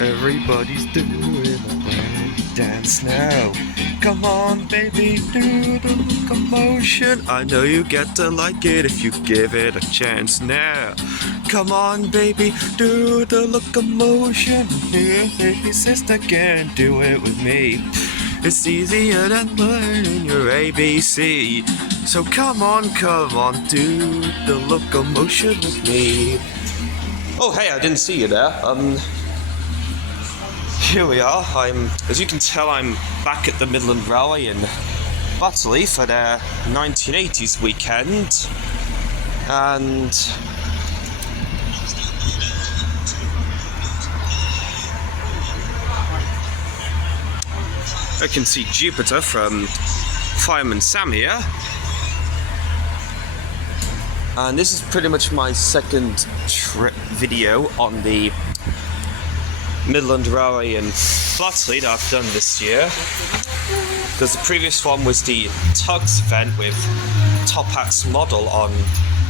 Everybody's doing a break dance now. Come on, baby, do the locomotion. I know you get to like it if you give it a chance now. Come on, baby, do the locomotion. Hey, sister, can do it with me. It's easier than learning your ABC. So come on, do the locomotion with me. Oh, hey, I didn't see you there. Here we are. As you can tell, I'm back at the Midland Railway in Butterley for their 1980s weekend, and I can see Jupiter from Fireman Sam here, and this is pretty much my second trip video on the Midland Railway in Butterley that I've done this year, because the previous one was the Tugs event with Top Hat's model on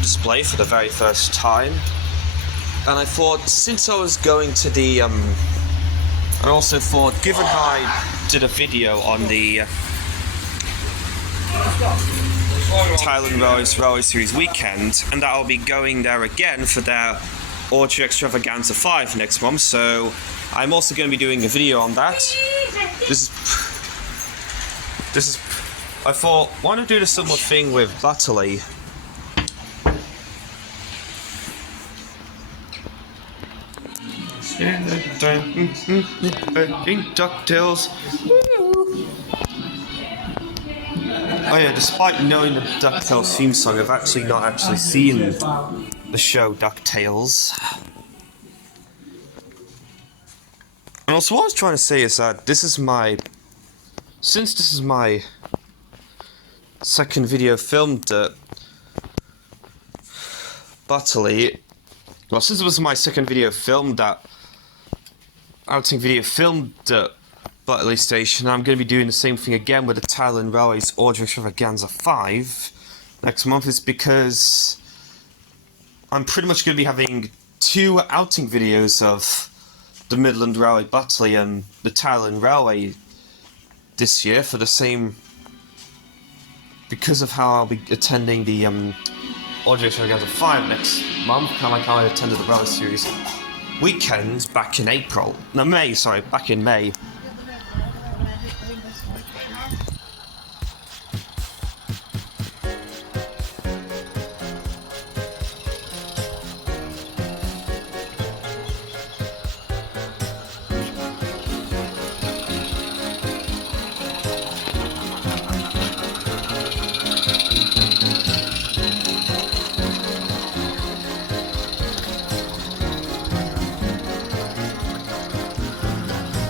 display for the very first time, and I thought, since I was going to the I also thought, given how I did a video on the Talyllyn Railway Series weekend, and that I'll be going there again for their Awdry Extravaganza 5 next month, so I'm also going to be doing a video on that. This is I thought, why not do the similar thing with Butterley? DuckTales. Oh yeah, despite knowing the DuckTales theme song, I've actually not seen the show DuckTales. And also, what I was trying to say is that since this is my second video filmed at Butterley, well, since it was my second video filmed at Butterley Station, I'm going to be doing the same thing again with the Talyllyn Railway's Awdry Extravaganza 5 next month, is because I'm pretty much going to be having two outing videos of the Midland Railway Butterley and the Talyllyn Railway this year for the same, because of how I'll be attending the Awdry Extravaganza 5 next month, kind of like how I attended the Railway Series weekend back in back in May.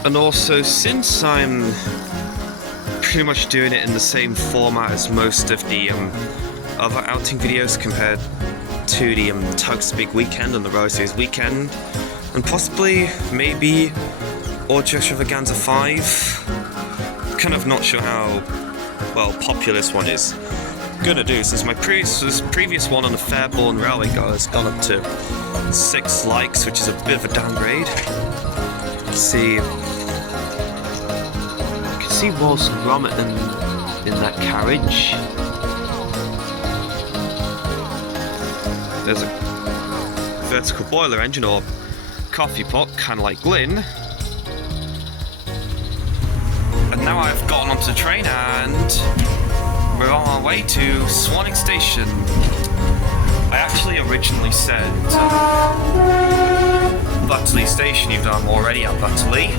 And also, since I'm pretty much doing it in the same format as most of the other outing videos compared to the Tugs Big Weekend and the Railway Series weekend, and possibly, maybe, Awdry Extravaganza 5, kind of not sure how, well, popular this one is gonna do, since my previous one on the Fairbourne Railway has gone up to 6 likes, which is a bit of a downgrade. See Walls Gromit in that carriage. There's a vertical boiler engine or coffee pot, kind of like Glyn. And now I've gotten onto the train and we're on our way to Swanwick Station. I actually originally said Butterley Station, even though I'm already at Butterley.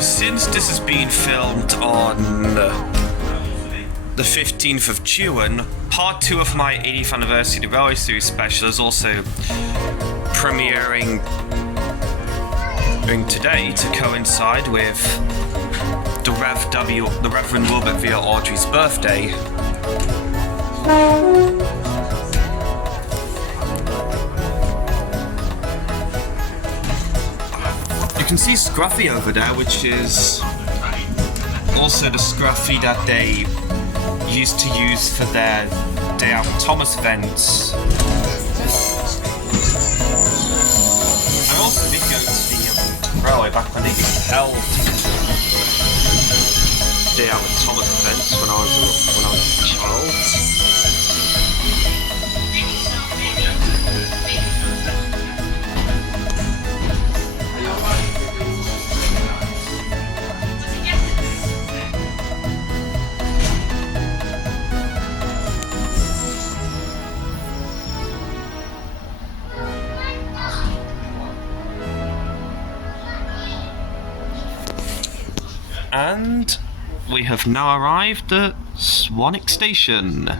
since this has been filmed on the 15th of June, part 2 of my 80th anniversary of the Railway Series special is also premiering today to coincide with the Reverend Wilbert via Awdry's birthday. You can see Scruffy over there, which is also the Scruffy that they used to use for their Day Out with Thomas events. I also did go to the railway back when they held Day Out with Thomas events when I was a child. And we have now arrived at Swanwick Station.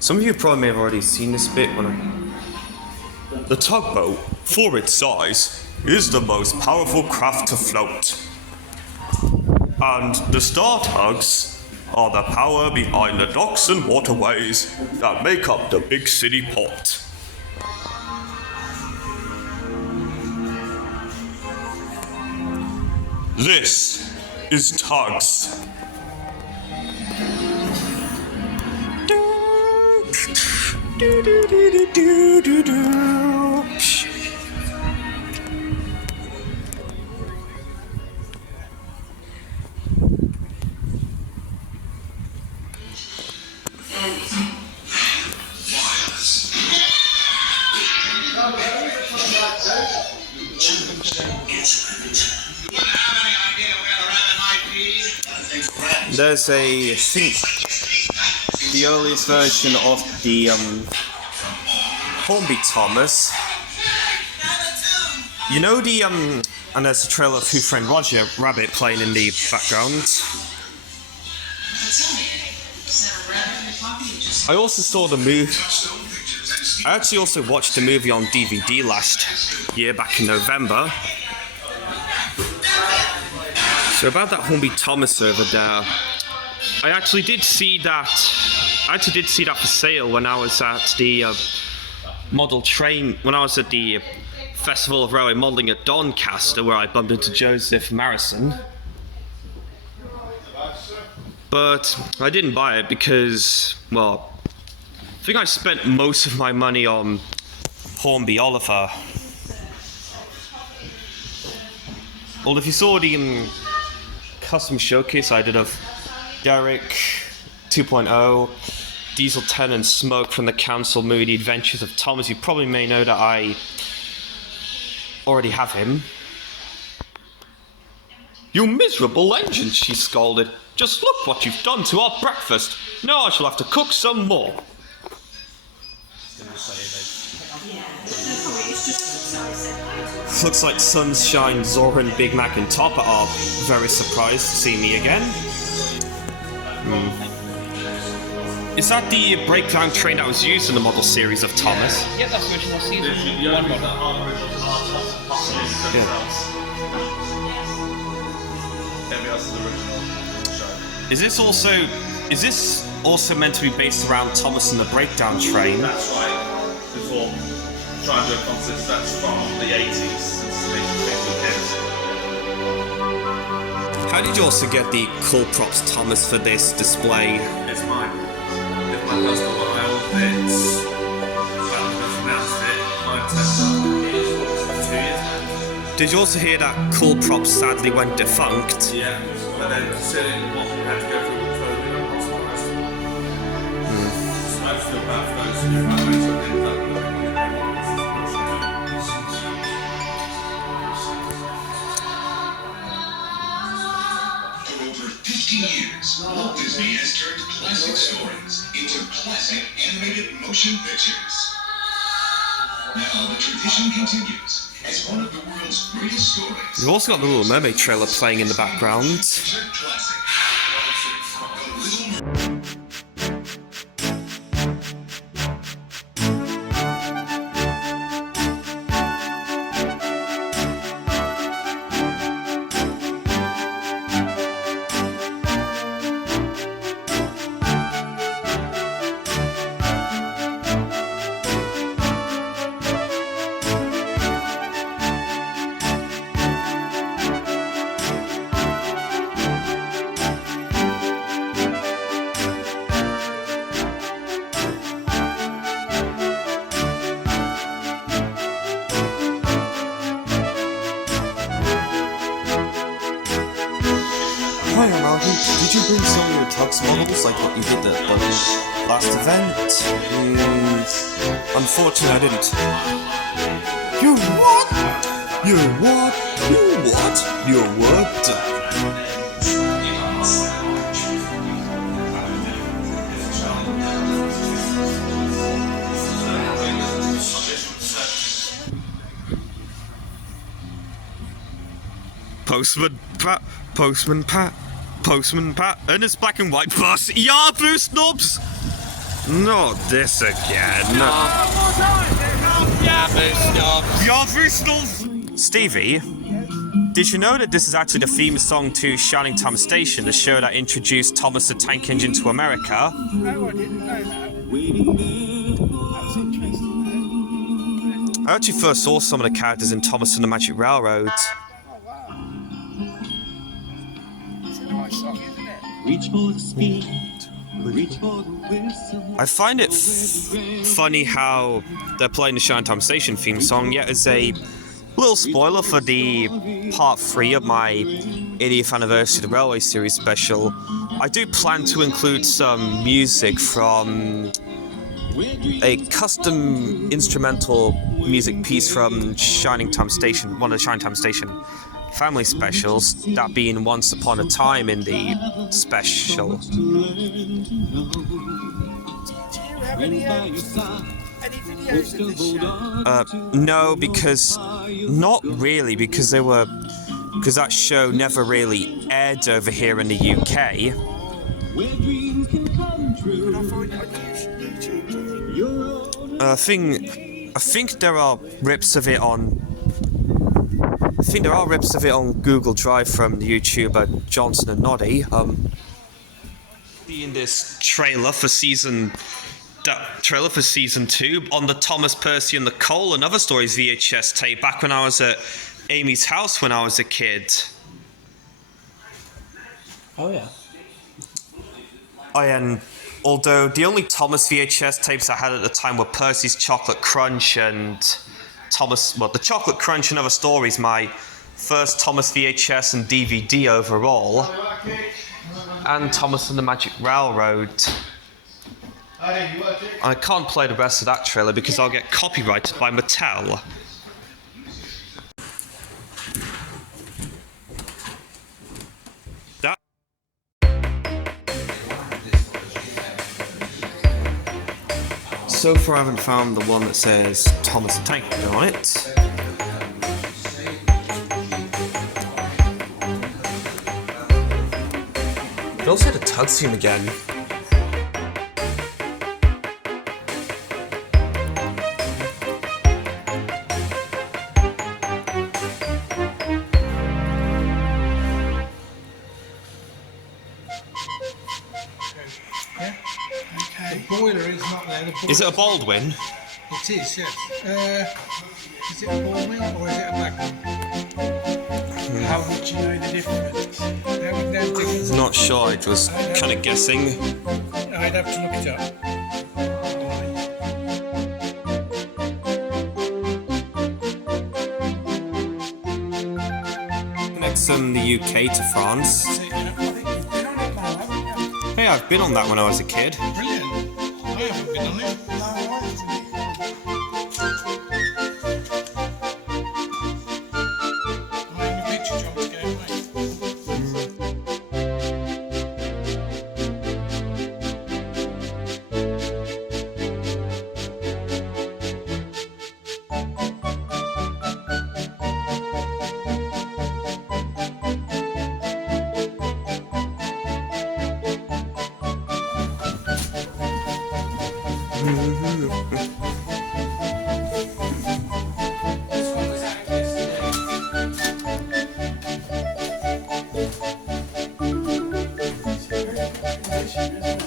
Some of you probably may have already seen this bit The tugboat, for its size, is the most powerful craft to float. And the star tugs are the power behind the docks and waterways that make up the big city port. This is tugs. There's I think, the earliest version of the Hornby Thomas. You know and there's a trailer of Who Framed Roger Rabbit playing in the background. I also saw the movie. I actually also watched the movie on DVD last year, back in November. So about that Hornby Thomas over there, I actually did see that. For sale when I was at the when I was at the Festival of Railway Modelling at Doncaster, where I bumped into Joseph Marison. But I didn't buy it because, well, I think I spent most of my money on Hornby Oliver. Well, if you saw the custom showcase I did of Derek 2.0, Diesel 10 and Smoke from the Council movie The Adventures of Thomas. You probably may know that I already have him. "You miserable engine," she scolded. "Just look what you've done to our breakfast. Now I shall have to cook some more." Looks like Sunshine, Zora and Big Mac and Topper are very surprised to see me again. Is that the breakdown train that was used in the model series of Thomas? Yeah, that's original season 1 model. Is this also meant to be based around Thomas and the breakdown train? That's right. Before trying to do a concept that's from the 80s. How did you also get the cool props Thomas for this display? It's mine. It's my personal one. I ordered it. I've announced it. My test 2 years now. Did you also hear that cool prop sadly went defunct? Yeah, but then considering what we had to go through with COVID and hospitalised. So I feel bad for those who ended up For over 50 years, Walt Disney has turned classic stories into classic animated motion pictures. Now the tradition continues as one of the world's greatest stories. We've also got the Little Mermaid trailer playing in the background. Classic. Hi, Marty. Did you bring some of your tux models like what you did at the last event? Unfortunately, I didn't. You what? You what? You what? You what? Postman Pat, and his black and white bus. Yeah, blue snobs! Not this again. Yeah, but Yeah, blue snobs! Stevie, did you know that this is actually the theme song to Shining Time Station, the show that introduced Thomas the Tank Engine to America? no, I didn't know that. That's interesting. I actually first saw some of the characters in Thomas and the Magic Railroad. Oh, wow. It's a nice song, isn't it? Reach for the speed, reach for the whistle. I find it funny how they're playing the Shining Time Station theme song, yet as a little spoiler for the part 3 of my 80th anniversary of the Railway series special, I do plan to include some music from a custom instrumental music piece from Shining Time Station, one of the Shining Time Station family specials, that being Once Upon a Time in the special. Do you have any videos of this show? No, because not really, because that show never really aired over here in the UK. Where dreams can come true. Can I find it on YouTube, do you think? I think there are rips of it on. I think there are rips of it on Google Drive from the YouTuber Johnson and Noddy. In this trailer for season 2 on the Thomas Percy and the Cole and Other Stories VHS tape back when I was at Amy's house when I was a kid. Oh, yeah. And although the only Thomas VHS tapes I had at the time were Percy's Chocolate Crunch and the Chocolate Crunch and Other Stories, my first Thomas VHS and DVD overall, and Thomas and the Magic Railroad. I can't play the rest of that trailer because I'll get copyrighted by Mattel. That. So far I haven't found the one that says Thomas the Tank Engine on it. It also had a tug scene again. The boiler is not there. Is it a Baldwin? It is, yes. Is it a Baldwin or is it a black one? How would you know the difference? There we go, difference. Not sure, I was kind of guessing. I'd have to look it up. Connects from the UK to France. So, I think you've been on it now, haven't you? Hey, I've been on that when I was a kid. Brilliant. I haven't been on it. I'm in the picture jobs going, mate. This one was out yesterday.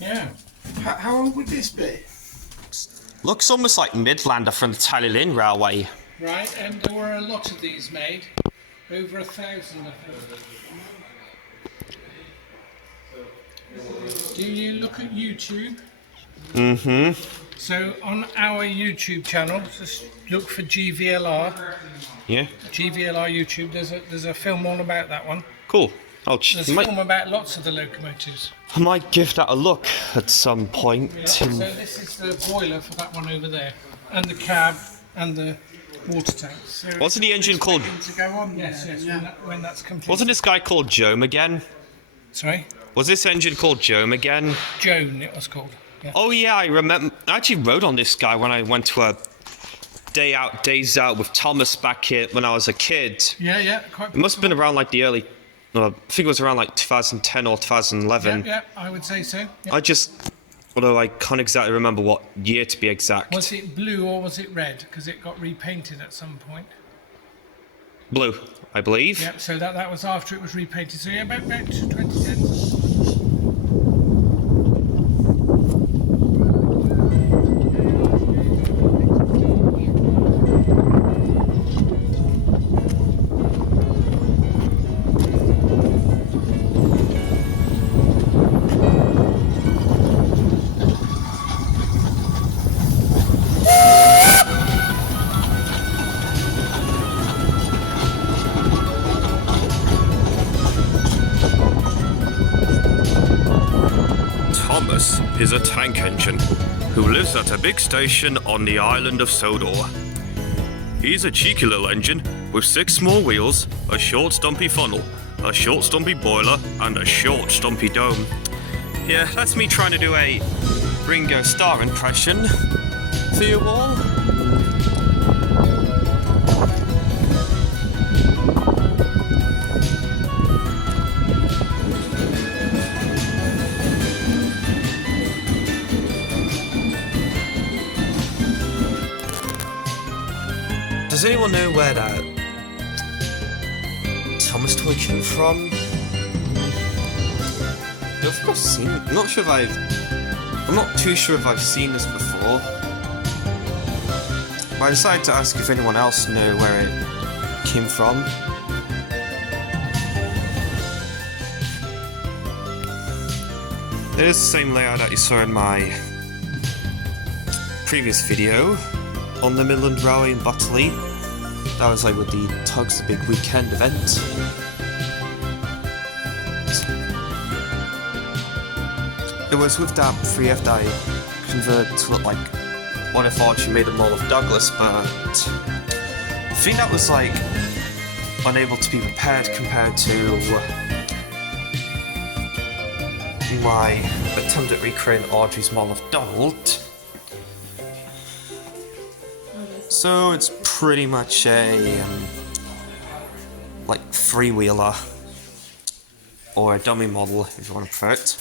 Yeah. How old would this be? Looks almost like Midlander from the Talyllyn Railway. Right, and there were a lot of these made. Over 1,000 of them. Do you look at YouTube? Mm-hmm. So on our YouTube channel, just look for GVLR. Yeah. GVLR YouTube. There's a film all about that one. Cool. There's a film about lots of the locomotives. I might give that a look at some point. So this is the boiler for that one over there, and the cab and the water tanks. So Wasn't the engine called... to go on? Yes, yes. When that's complete. Wasn't this guy called Joan again? Sorry, Was this engine called Joan again? Joan. It was called. Yeah. Oh yeah, I remember. I actually rode on this guy when I went to a day out, days out with Thomas back here when I was a kid. Yeah. Quite. It must have been around like the early... I think it was around like 2010 or 2011. Yeah, I would say so. Yeah. I just... Although I can't exactly remember what year to be exact. Was it blue or was it red? Because it got repainted at some point. Blue, I believe. Yeah, so that was after it was repainted. So yeah, back to 2010. Thomas is a tank engine who lives at a big station on the island of Sodor. He's a cheeky little engine with 6 small wheels, a short stumpy funnel, a short stumpy boiler, and a short stumpy dome. Yeah, that's me trying to do a Ringo Starr impression for you all. Does anyone know where that Thomas toy came from? I think I've seen it. I'm not too sure if I've seen this before. But I decided to ask if anyone else knew where it came from. It is the same layout that you saw in my previous video on the Midland Railway in Butterley. That was like with the Tugs, the big weekend event. it was with that 3F that I converted to look like what if Awdry made a model of Douglas, but I think that was like unable to be prepared compared to my attempt at recreating Awdry's model of Donald. So it's pretty much a like freewheeler, or a dummy model if you want to prefer it.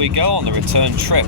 we go on the return trip.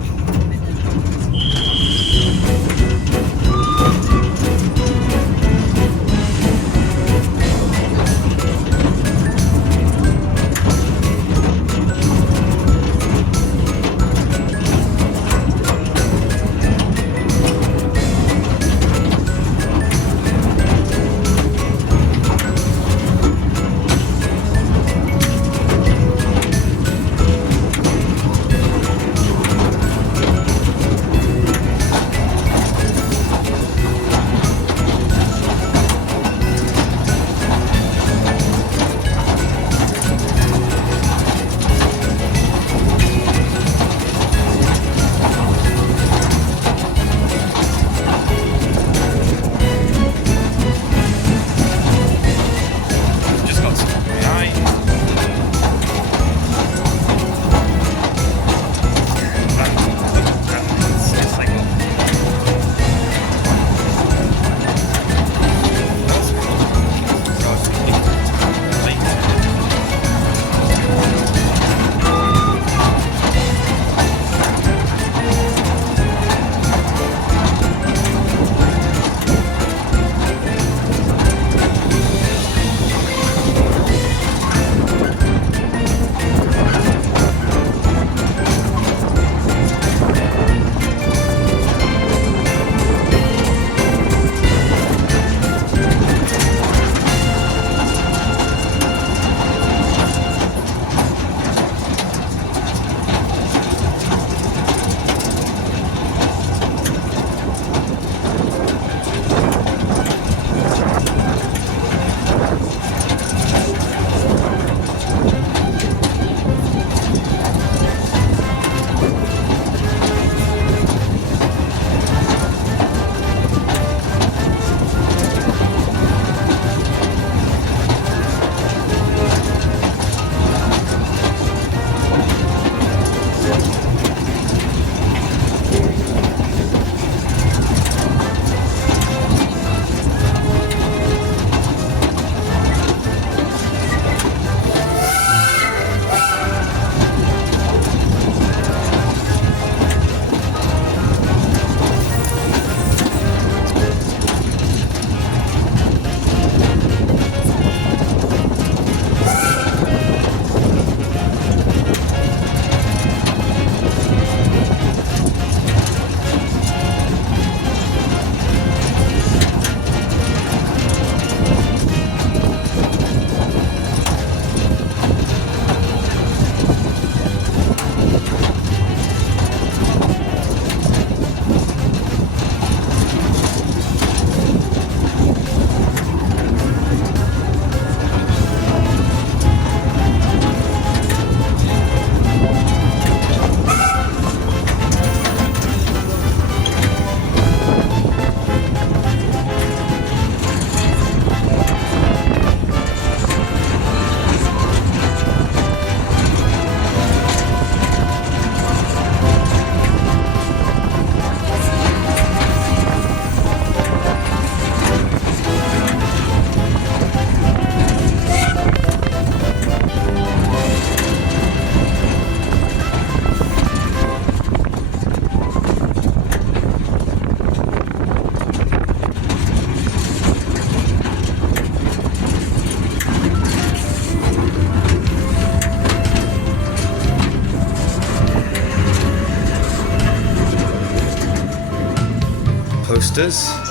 Posters.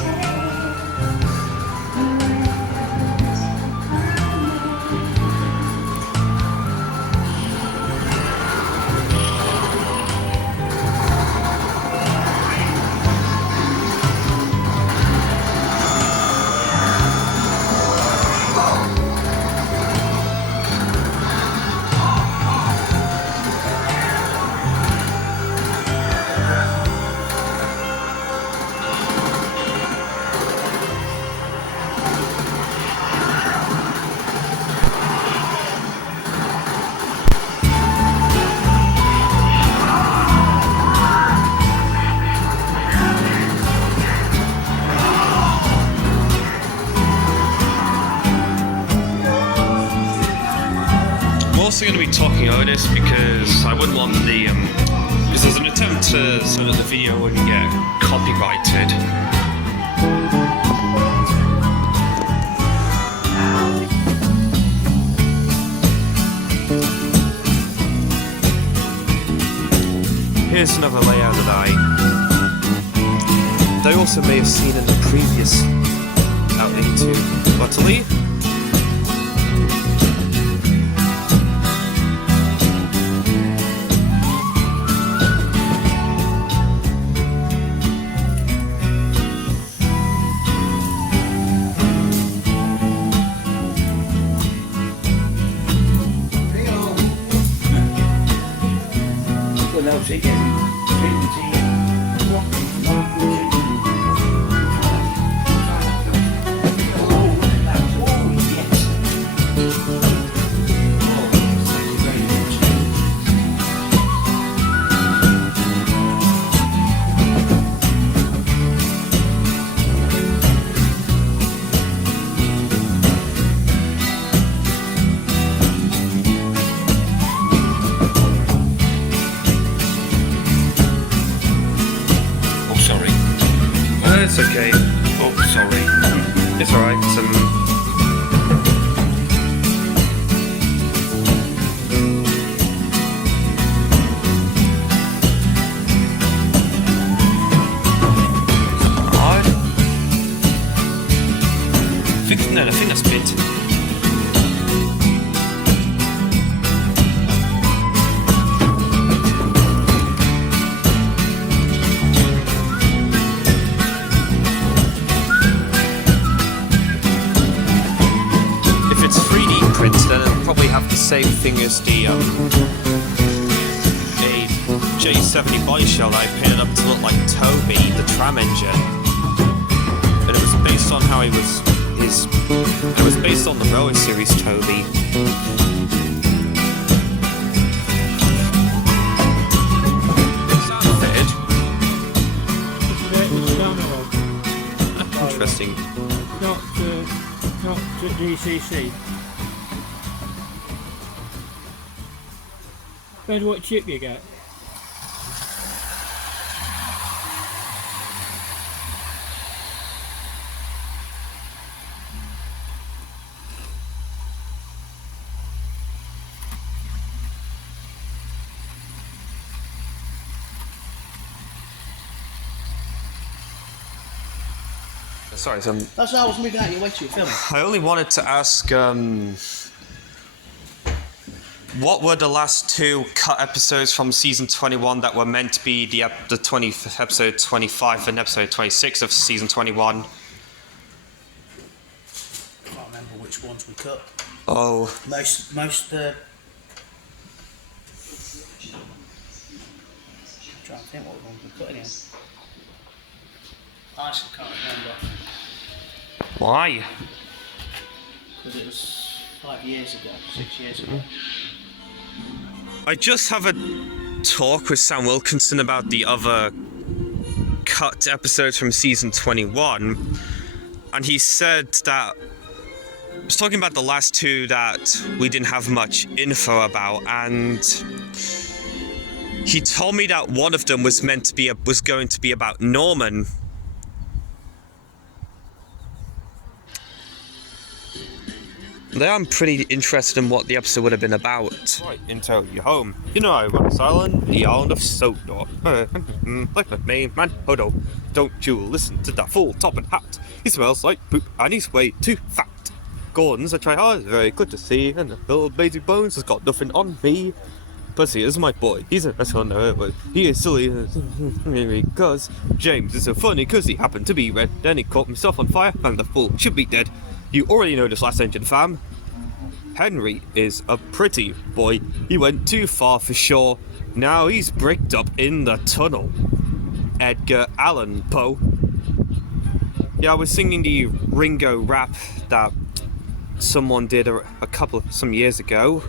also going to be talking over this because I wouldn't want the because there's an attempt to so that the video wouldn't get copyrighted. Here's another layout that I also may have seen in the previous outing to Awdry. It's okay. Oh, sorry. It's alright. No, I think that's bit. Then it'll probably have the same thing as the J70 body shell I painted up to look like Toby, the tram engine. And it was based on how it was based on the Railway series Toby. Sound fitted. Interesting. Not to DCC. Depends what chip you get. Sorry, That's how I was moving out your way to your filming. I only wanted to ask, what were the last two cut episodes from season 21 that were meant to be the episode 25 and episode 26 of season 21? I can't remember which ones we cut. Oh. Most I'm trying to think what ones we cut again. I actually can't remember. Why? Because it was 5 years ago, 6 years ago. I just have a talk with Sam Wilkinson about the other cut episodes from season 21, and he said that I was talking about the last two that we didn't have much info about, and he told me that one of them was going to be about Norman. I'm pretty interested in what the episode would have been about. Right, into your home. You know I run this island, the island of Sodor. Like the main man, Hodo. Don't you listen to that fool top and hat. He smells like poop and he's way too fat. Gordon's a try-hard, very good to see, and the little baby bones has got nothing on me. Pussy is my boy, he's a best one, but he is silly because James is so funny because he happened to be red, then he caught himself on fire and the fool should be dead. You already know this last engine, fam. Henry is a pretty boy. He went too far for sure. Now he's bricked up in the tunnel. Edgar Allan Poe. Yeah, I was singing the Ringo rap that someone did some years ago.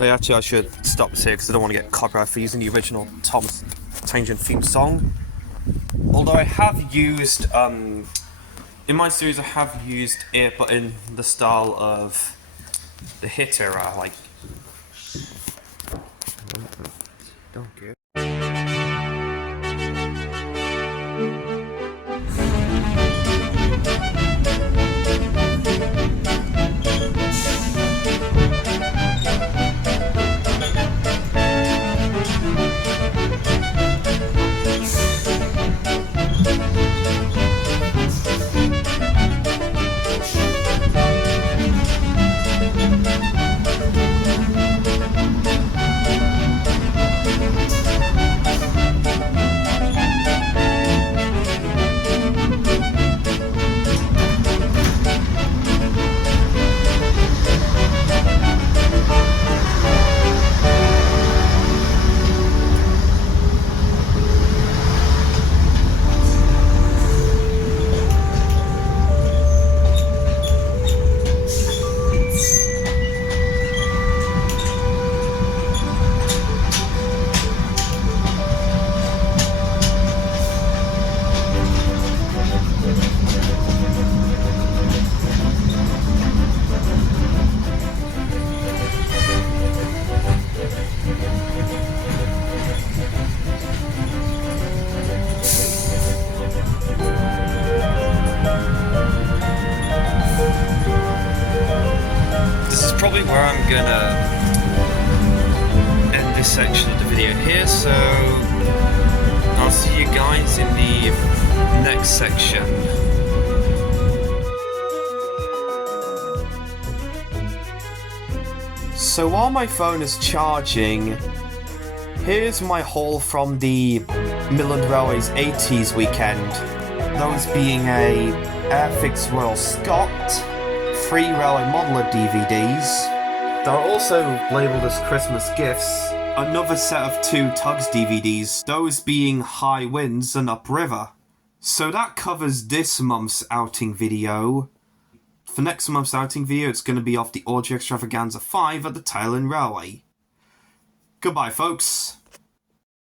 Actually, I should stop this here because I don't want to get copyright for using the original Thomas Tangent theme song. Although I have used In my series I have used it, but in the style of the hit era, like... Don't get... Probably where I'm gonna end this section of the video here, so I'll see you guys in the next section. So while my phone is charging, here's my haul from the Midland Railway's 80s weekend, those being a Airfix Royal Scot, 3 Railway Modeler DVDs. They're also labelled as Christmas gifts. Another set of 2 Tugs DVDs, those being High Winds and Upriver. So that covers this month's outing video. For next month's outing video, it's going to be off the Awdry Extravaganza 5 at the Talyllyn Railway. Goodbye, folks.